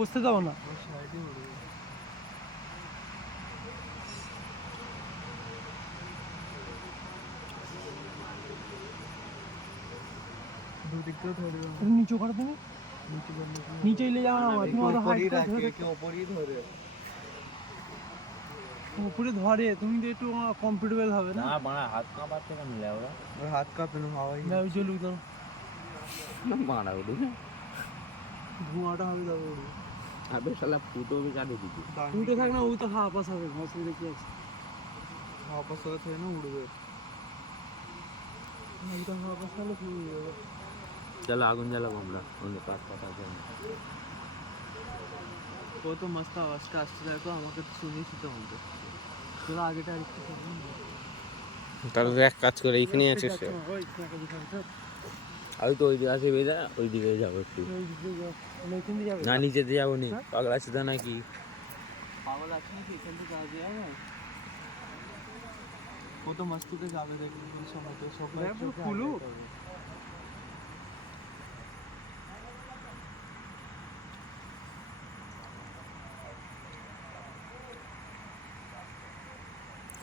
বসতে দাও না। নিচু করো তুমি, নিচে ले जाओ ना, তুমি তো হাইট করে ধরে উপরেই ধরে, উপরে ধরে তুমি তো একটু কমফোর্টেবল হবে না। না বাড়া হাত কাঁপাচ্ছে কেন লেওরা? ওর হাত কাঁপে না, হাওয়াই না, ওই চলুক দাও মারা উঠু ধোঁয়াটা হবে তবে উড়বে। আবে শালা ফুটো भी কাটে দিবি। উঠে থাক না, ওই তো হাওয়া পাস হবে, অসুবিধা কি আছে? হাওয়া পাস হলে থাকে না উড়বে, ওইটা হাওয়া পাস হলে উড়ে যাবে। চলো আগুন জ্বালাবো আমরা, অনেক কাঠ পাতা আছে। ও তো মস্ত আওয়াজটা আসতে দেখো, আমাকে তো শুনেই শুতে হবে। তোরা আগেটা আরেকটু তাহলে তো এক কাজ করে এইখানেই আছে সে। আমি তো ওই দিকে আসে বেজা, ওই দিকে যাবো একটু। না নিচেতে যাবো নি, পাগলা আছে তো নাকি? পাগল আছে নাকি? এখান থেকে যাওয়া যায় না? ও তো মস্তিতে যাবে দেখুন সময় তো সব খুলু।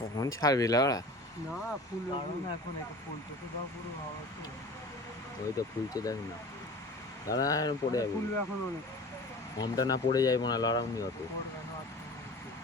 কখন ছাড়বি লাউড়া? না ফুল না, এখন একটা ফুল তো দাও পুরো হাওয়া আছে। ওই তো ফুলছে দেখ না, দাঁড়া পড়ে যাবে। ফুল এখন অনেক মমটা না পড়ে যাইবো না, লড়াও নি অত।